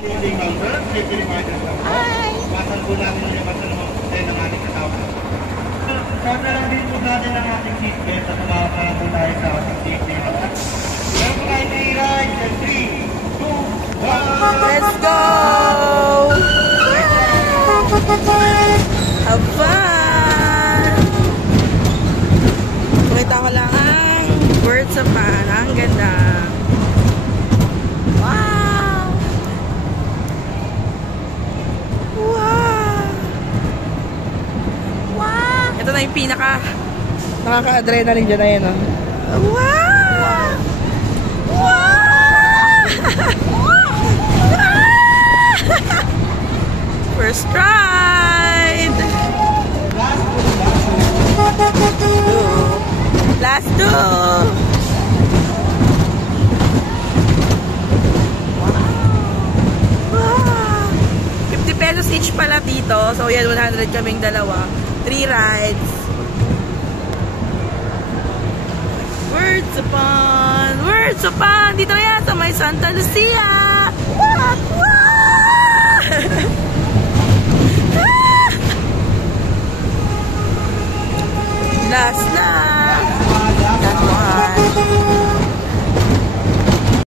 Hi! Pasal po namin yung labas ng mga tayo ng ating kasama. Sana lang din po natin ang ating seatbelt at tumawa po tayo sa ating seatbelt. Meron po tayo ride in 3, 2, 1. Let's go! Have fun! Pakita ko lang ang birds of pan. Ang ganda. Wow! Wow! Wow! Ito na yung pinaka nakaka-adrenaline dyan na yun. Oh. Wow! Wow! First ride! Last two! Wow! 50 pesos each pala dito. So yan, 100 kaming dalawa. 3 rides. Words upon! Words upon! Dito yan sa may Santa Lucia! Wow! Last na!